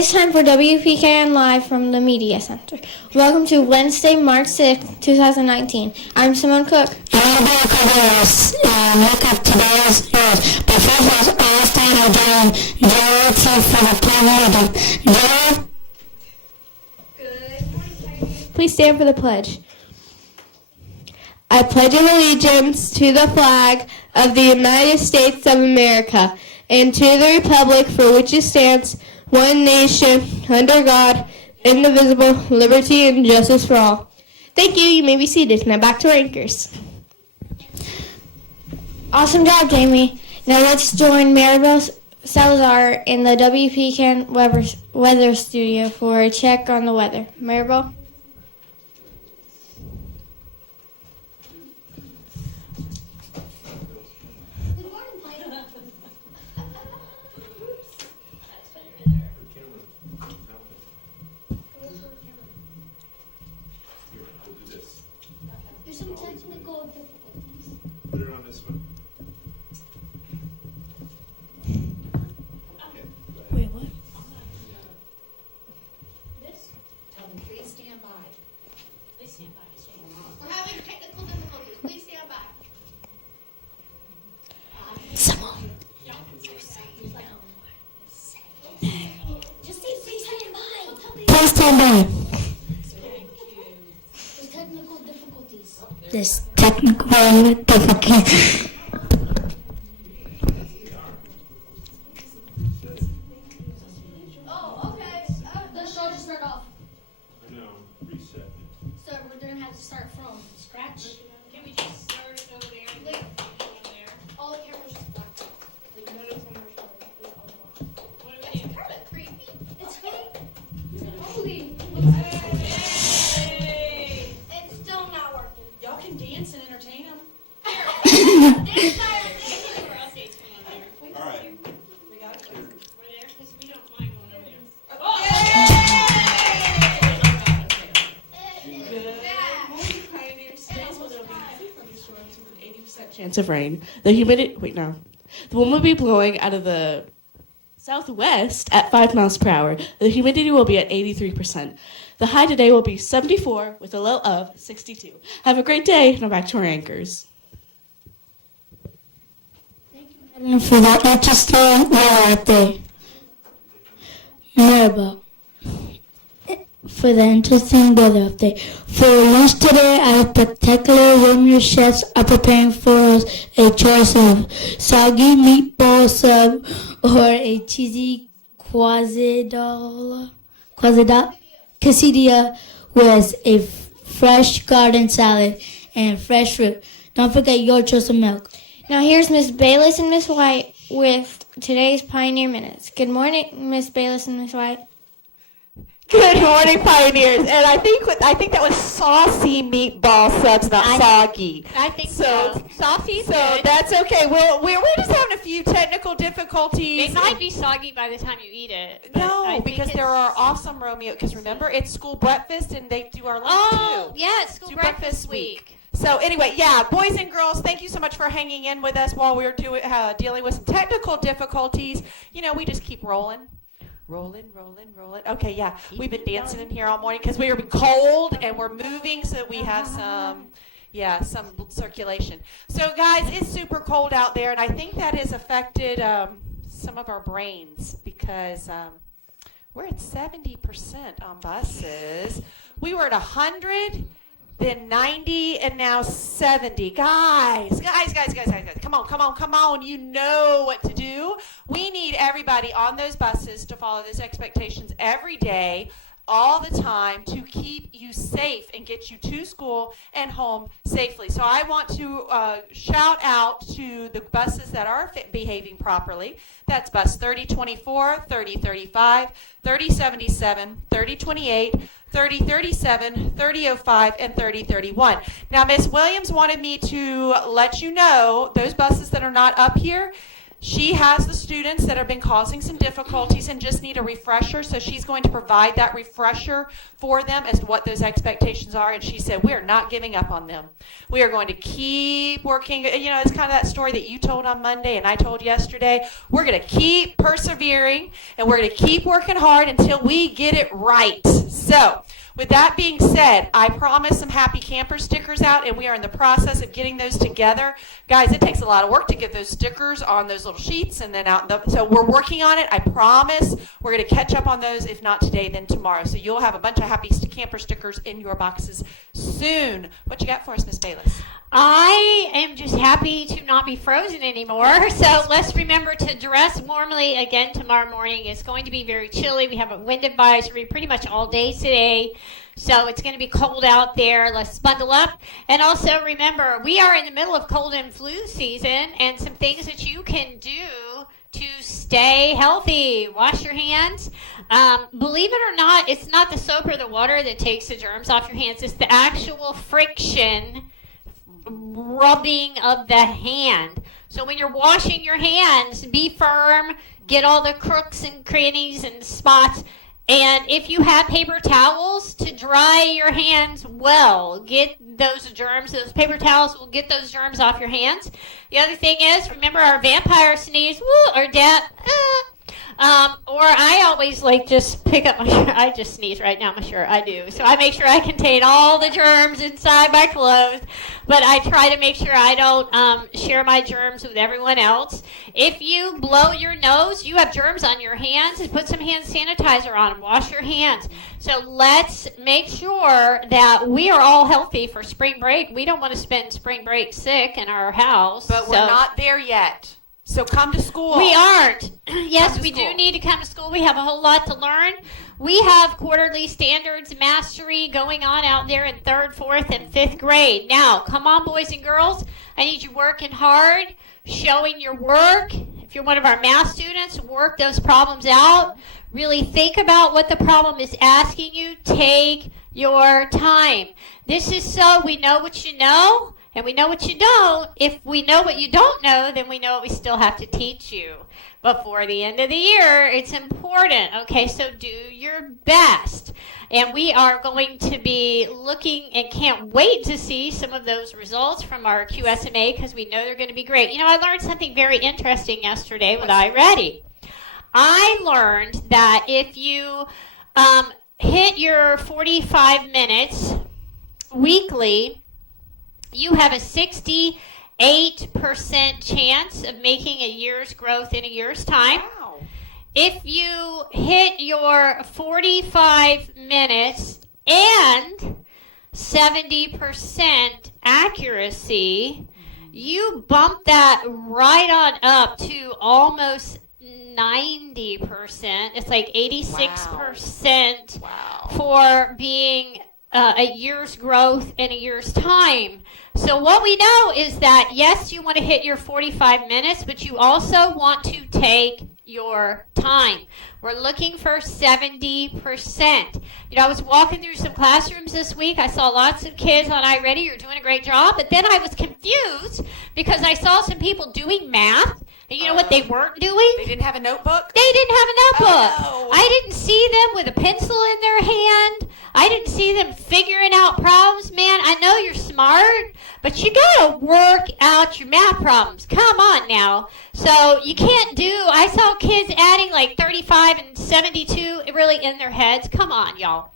it's time for WPKN Live from the Media Center. Welcome to Wednesday, March 6th, 2019. I'm Simone Cook. And I'm Bill Cavares. Look up today's news. But first, it's time to join Joel for the pledge meeting. Joel? Good morning. Please stand for the pledge. I pledge allegiance to the flag of the United States of America and to the republic for which it stands, one nation, under God, indivisible, liberty and justice for all. Thank you. You may be seated. Now back to our anchors. Awesome job, Jamie. Now let's join Maribel Salazar in the WPKN weather studio for a check on the weather. Maribel? There's some technical difficulties. Put it on this one. Okay. Wait, what? This? Tell them, please stand by. Please stand by. We're having technical difficulties. Please stand by. Simone. Just say please stand by. Please stand by. There's technical difficulties. This technical difficulty. Oh, okay. The show just started off. I know. Reset. So we're going to have to start from scratch. Can we just start it over there and then over there? All the cameras just blacked out. Like, none of the cameras showing. What do we do? It's kind of creepy. It's holy. Hey! It's still not working. Y'all can dance and entertain them. There's fire. Where else dates going on there? All right. We got it. We're there because we don't mind going over there. Chance of rain. The humidity. Wait, no. The wind will be blowing out of the southwest at 5 miles per hour. The humidity will be at 83%. The high today will be 74 with a low of 62. Have a great day. Now back to our anchors. For the interesting weather update. Maribel. For the interesting weather update. For lunch today, our particular Romeo chefs are preparing for us a choice of soggy meatball sub or a cheesy quesadilla with a fresh garden salad and fresh fruit. Don't forget your choice of milk. Now here's Miss Bayless and Miss White with today's Pioneer Minutes. Good morning, Miss Bayless and Miss White. Good morning, Pioneers. And I think that was saucy meatball subs, not soggy. I think So- Saucy's So good. that's okay. We're just having a few technical difficulties. It might be soggy by the time you eat it. but I No, think because it's- there are awesome Romeo. Because remember, it's school breakfast and they do our lunch Oh, too. yeah, it's school Do breakfast week. So anyway, yeah, boys and girls, thank you so much for hanging in with us while we're dealing with some technical difficulties. You know, we just keep rolling. Rolling. Okay, yeah, we've been dancing in here all morning because we are cold and we're moving so that we have some circulation. So guys, it's super cold out there, and I think that has affected some of our brains because we're at 70% on buses. We were at 100. Then 90 and now 70. Guys. Come on. You know what to do. We need everybody on those buses to follow those expectations every day, all the time, to keep you safe and get you to school and home safely. So I want to shout out to the buses that are behaving properly. That's bus 3024, 3035, 3077, 3028, 3037, 3005, and 3031. Now, Miss Williams wanted me to let you know those buses that are not up here, She has the students that have been causing some difficulties and just need a refresher, so she's going to provide that refresher for them as to what those expectations are. And she said, we're not giving up on them. We are going to keep working. You know, it's kind of that story that you told on Monday and I told yesterday. We're going to keep persevering and we're going to keep working hard until we get it right. So, with that being said, I promised some Happy Camper stickers out, and we are in the process of getting those together. Guys, it takes a lot of work to get those stickers on those little sheets and then out. So we're working on it. I promise we're going to catch up on those, if not today, then tomorrow. So you'll have a bunch of Happy Camper stickers in your boxes soon. What you got for us, Miss Bayless? I am just happy to not be frozen anymore. So let's remember to dress warmly again tomorrow morning. It's going to be very chilly. We have a wind advisory pretty much all day today. So it's going to be cold out there. Let's bundle up. And also remember, we are in the middle of cold and flu season, and some things that you can do to stay healthy. Wash your hands. Believe it or not, it's not the soap or the water that takes the germs off your hands. It's the actual friction rubbing of the hand. So when you're washing your hands, be firm, get all the crooks and crannies and spots. And if you have paper towels to dry your hands well, get those germs. Those paper towels will get those germs off your hands. The other thing is, remember our vampire sneeze, woo, or dab, or I always just pick up my shirt. I just sneeze right now, my shirt. I do. So I make sure I contain all the germs inside my clothes. But I try to make sure I don't share my germs with everyone else. If you blow your nose, you have germs on your hands. Put some hand sanitizer on them. Wash your hands. So let's make sure that we are all healthy for spring break. We don't want to spend spring break sick in our house. But we're not there yet. So come to school. We aren't. Yes, we school. do need to come to school. We have a whole lot to learn. We have quarterly standards mastery going on out there in 3rd, 4th, and 5th grade. Now, come on, boys and girls. I need you working hard, showing your work. If you're one of our math students, work those problems out. Really think about what the problem is asking you. Take your time. This is so we know what you know. And we know what you don't. If we know what you don't know, then we know what we still have to teach you. Before the end of the year, it's important. Okay, so do your best. And we are going to be looking and can't wait to see some of those results from our QSMA because we know they're going to be great. You know, I learned something very interesting yesterday with iReady. I learned that if you hit your 45 minutes weekly, you have a 68% chance of making a year's growth in a year's time. Wow. If you hit your 45 minutes and 70% accuracy, you bump that right on up to almost 90%. It's like 86% for being a year's growth in a year's time. So what we know is that, yes, you want to hit your 45 minutes, but you also want to take your time. We're looking for 70%. You know, I was walking through some classrooms this week. I saw lots of kids on iReady. You're doing a great job. But then I was confused because I saw some people doing math. And you know what they weren't doing? They didn't have a notebook? They didn't have a notebook. Oh, no. I didn't see them with a pencil in their hand. I didn't see them figuring out problems. Man, I know you're smart, but you got to work out your math problems. Come on now. So you can't do, I saw kids adding like 35 and 72 really in their heads. Come on, y'all.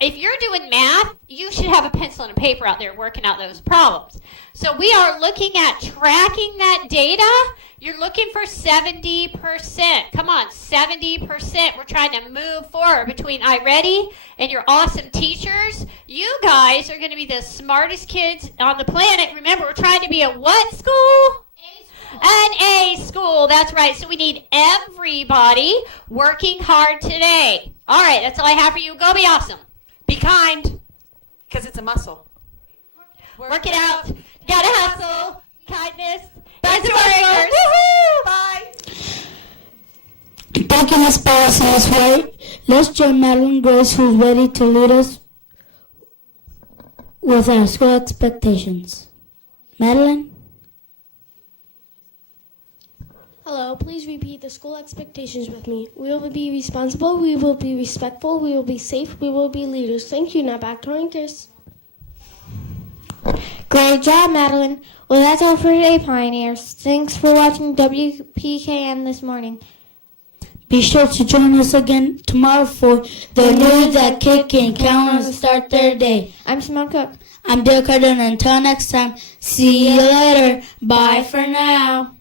If you're doing math, you should have a pencil and a paper out there working out those problems. So we are looking at tracking that data. You're looking for 70%. Come on, 70%. We're trying to move forward between iReady and your awesome teachers. You guys are going to be the smartest kids on the planet. Remember, we're trying to be a what school? An A school. That's right. So we need everybody working hard today. All right, that's all I have for you. Go be awesome. Be kind, because it's a muscle. Work it out. Gotta hustle. Kindness. Back to Inspirators. Woohoo! Bye. Thank you, Ms. Powers and Ms. White. Let's join Madeline Grace, who's ready to lead us with our school expectations. Madeline? Hello, please repeat the school expectations with me. We will be responsible, we will be respectful, we will be safe, we will be leaders. Thank you. Now back to Rangers. Great job, Madeline. Well, that's all for today, Pioneers. Thanks for watching WPKN this morning. Be sure to join us again tomorrow for the news that kick and count on to start their day. I'm Simone Cook. I'm Dale Carter, and until next time, see you later. Bye for now.